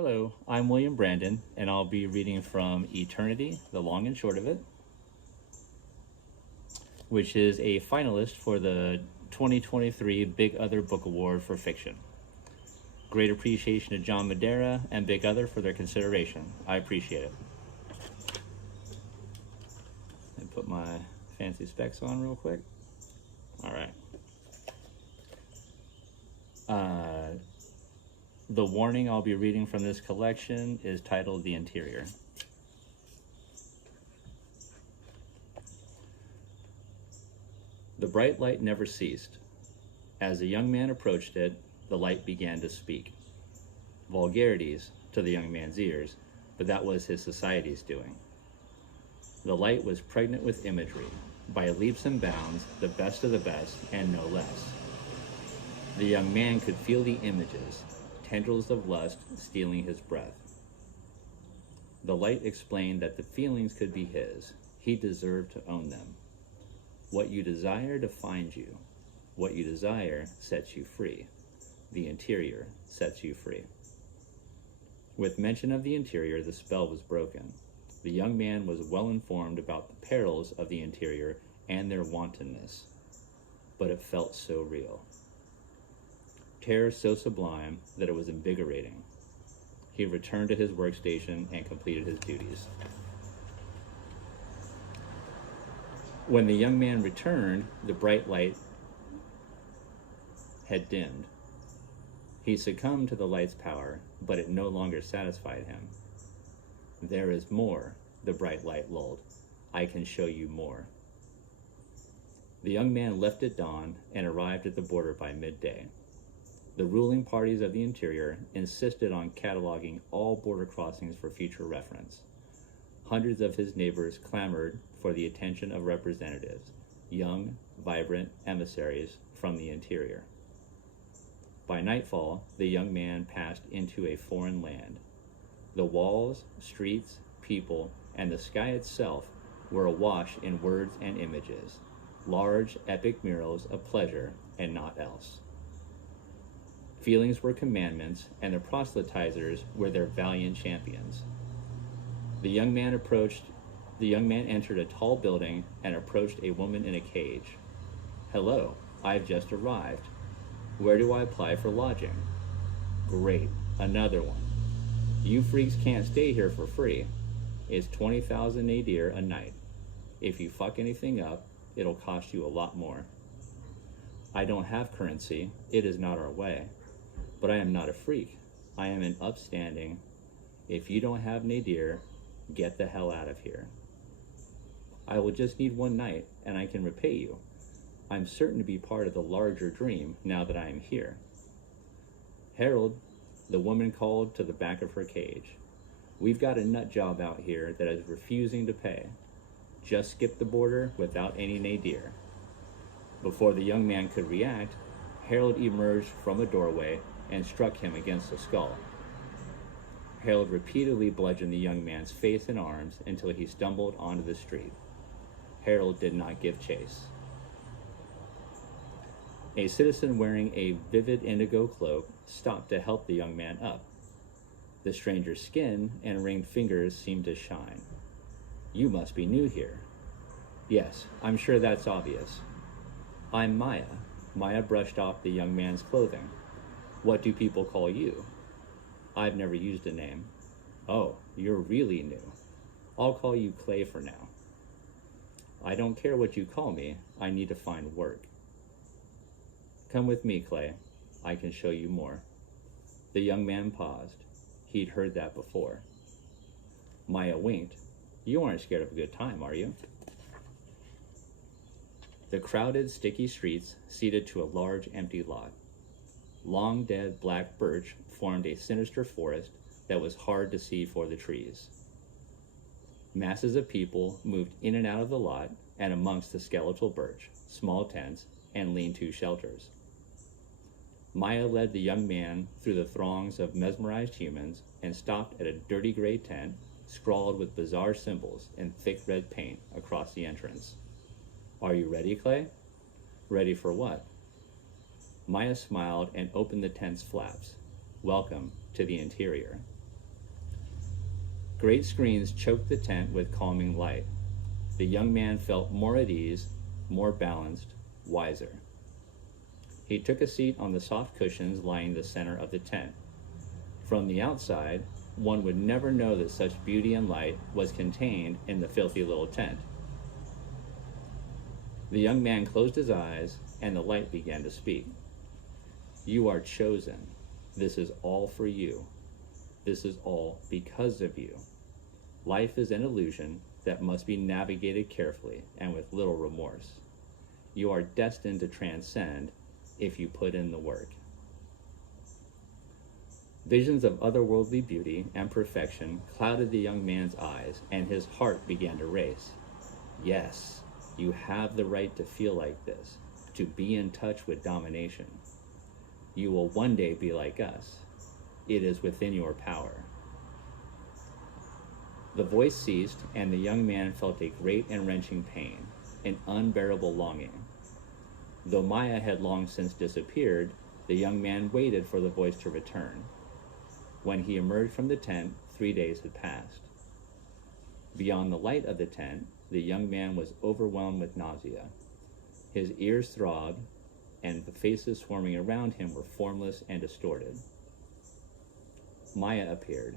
Hello, I'm William Brandon, and I'll be reading from Eternity, the Long and Short of It, which is a finalist for the 2023 Big Other Book Award for Fiction. Great appreciation to John Madera and Big Other for their consideration. I appreciate it. And put my fancy specs on real quick. All right. The warning I'll be reading from this collection is titled The Interior. The bright light never ceased. As the young man approached it, the light began to speak. Vulgarities to the young man's ears, but that was his society's doing. The light was pregnant with imagery, by leaps and bounds, the best of the best, and no less. The young man could feel the images, tendrils of lust stealing his breath. The light explained that the feelings could be his. He deserved to own them. What you desire defines you. What you desire sets you free. The interior sets you free. With mention of the interior, the spell was broken. The young man was well informed about the perils of the interior and their wantonness, but it felt so real. Terror so sublime that it was invigorating. He returned to his workstation and completed his duties. When the young man returned, the bright light had dimmed. He succumbed to the light's power, but it no longer satisfied him. There is more, the bright light lulled. I can show you more. The young man left at dawn and arrived at the border by midday. The ruling parties of the interior insisted on cataloging all border crossings for future reference. Hundreds of his neighbors clamored for the attention of representatives, young, vibrant emissaries from the interior. By nightfall, the young man passed into a foreign land. The walls, streets, people, and the sky itself were awash in words and images, large, epic murals of pleasure and naught else. Feelings were commandments, and the proselytizers were their valiant champions. The young man entered a tall building and approached a woman in a cage. Hello, I've just arrived. Where do I apply for lodging? Great, another one. You freaks can't stay here for free. It's 20,000 nadir a night. If you fuck anything up, it'll cost you a lot more. I don't have currency. It is not our way. But I am not a freak. I am an upstanding. If you don't have nadir, get the hell out of here. I will just need one night, and I can repay you. I'm certain to be part of the larger dream now that I am here. Harold, the woman called to the back of her cage. We've got a nut job out here that is refusing to pay. Just skip the border without any nadir. Before the young man could react, Harold emerged from a doorway and struck him against the skull. Harold repeatedly bludgeoned the young man's face and arms until he stumbled onto the street. Harold did not give chase. A citizen wearing a vivid indigo cloak stopped to help the young man up. The stranger's skin and ringed fingers seemed to shine. You must be new here. Yes, I'm sure that's obvious. I'm Maya. Maya brushed off the young man's clothing. What do people call you? I've never used a name. Oh, you're really new. I'll call you Clay for now. I don't care what you call me. I need to find work. Come with me, Clay. I can show you more. The young man paused. He'd heard that before. Maya winked. You aren't scared of a good time, are you? The crowded, sticky streets ceded to a large, empty lot. Long dead black birch formed a sinister forest that was hard to see for the trees. Masses of people moved in and out of the lot and amongst the skeletal birch, small tents, and lean-to shelters. Maya led the young man through the throngs of mesmerized humans and stopped at a dirty gray tent scrawled with bizarre symbols in thick red paint across the entrance. Are you ready, Clay? Ready for what? Maya smiled and opened the tent's flaps. Welcome to the interior. Great screens choked the tent with calming light. The young man felt more at ease, more balanced, wiser. He took a seat on the soft cushions lining the center of the tent. From the outside, one would never know that such beauty and light was contained in the filthy little tent. The young man closed his eyes, and the light began to speak. You are chosen. This is all for you. This is all because of you. Life is an illusion that must be navigated carefully and with little remorse. You are destined to transcend if you put in the work. Visions of otherworldly beauty and perfection clouded the young man's eyes, and his heart began to race. Yes, you have the right to feel like this, to be in touch with domination. You will one day be like us. It is within your power. The voice ceased, and the young man felt a great and wrenching pain, an unbearable longing. Though Maya had long since disappeared, the young man waited for the voice to return. When he emerged from the tent, 3 days had passed. Beyond the light of the tent, the young man was overwhelmed with nausea. His ears throbbed, and the faces swarming around him were formless and distorted. Maya appeared,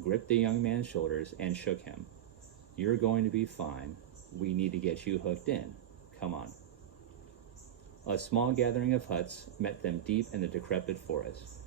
gripped the young man's shoulders, and shook him. You're going to be fine. We need to get you hooked in. Come on. A small gathering of huts met them deep in the decrepit forest.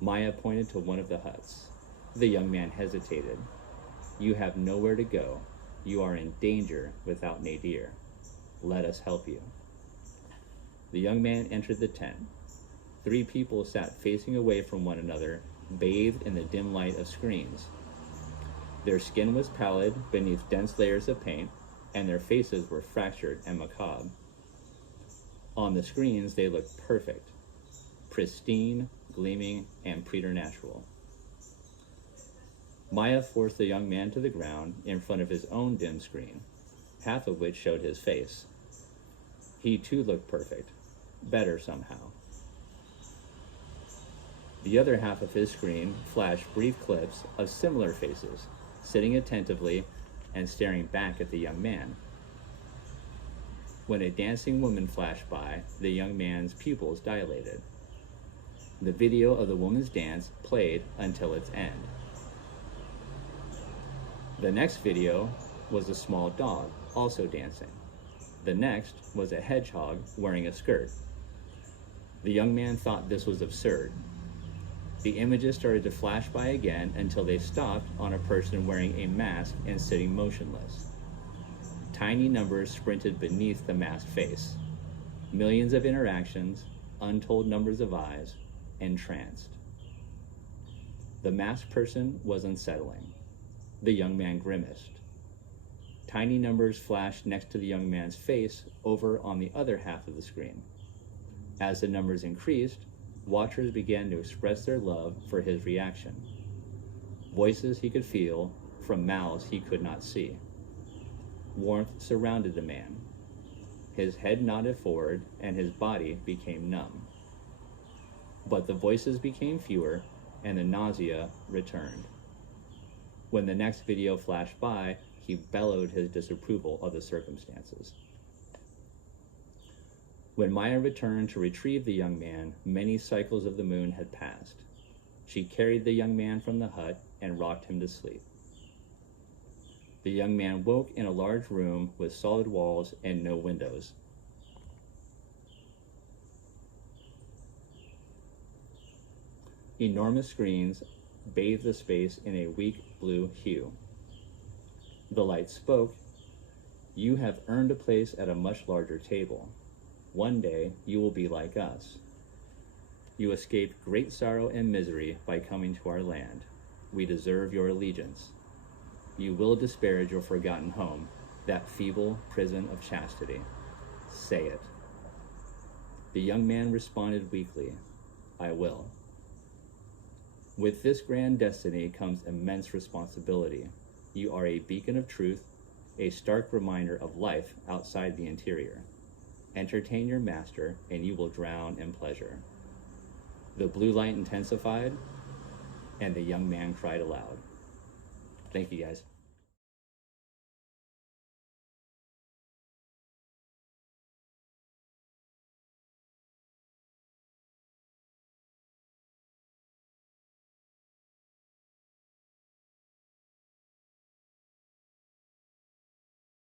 Maya pointed to one of the huts. The young man hesitated. You have nowhere to go. You are in danger without Nadir. Let us help you. The young man entered the tent. 3 people sat facing away from one another, bathed in the dim light of screens. Their skin was pallid beneath dense layers of paint, and their faces were fractured and macabre. On the screens, they looked perfect, pristine, gleaming, and preternatural. Maya forced the young man to the ground in front of his own dim screen, half of which showed his face. He too looked perfect, better somehow. The other half of his screen flashed brief clips of similar faces, sitting attentively and staring back at the young man. When a dancing woman flashed by, the young man's pupils dilated. The video of the woman's dance played until its end. The next video was a small dog, also dancing. The next was a hedgehog wearing a skirt. The young man thought this was absurd. The images started to flash by again until they stopped on a person wearing a mask and sitting motionless. Tiny numbers sprinted beneath the masked face. Millions of interactions, untold numbers of eyes, entranced. The masked person was unsettling. The young man grimaced. Tiny numbers flashed next to the young man's face over on the other half of the screen. As the numbers increased, watchers began to express their love for his reaction. Voices he could feel from mouths he could not see. Warmth surrounded the man. His head nodded forward and his body became numb. But the voices became fewer and the nausea returned. When the next video flashed by, he bellowed his disapproval of the circumstances. When Maya returned to retrieve the young man, many cycles of the moon had passed. She carried the young man from the hut and rocked him to sleep. The young man woke in a large room with solid walls and no windows. Enormous screens bathed the space in a weak blue hue. The light spoke, "You have earned a place at a much larger table. One day you will be like us. You escaped great sorrow and misery by coming to our land. We deserve your allegiance. You will disparage your forgotten home, that feeble prison of chastity. Say it." The young man responded weakly, "I will." With this grand destiny comes immense responsibility. You are a beacon of truth, a stark reminder of life outside the interior. Entertain your master, and you will drown in pleasure. The blue light intensified, and the young man cried aloud. Thank you, guys.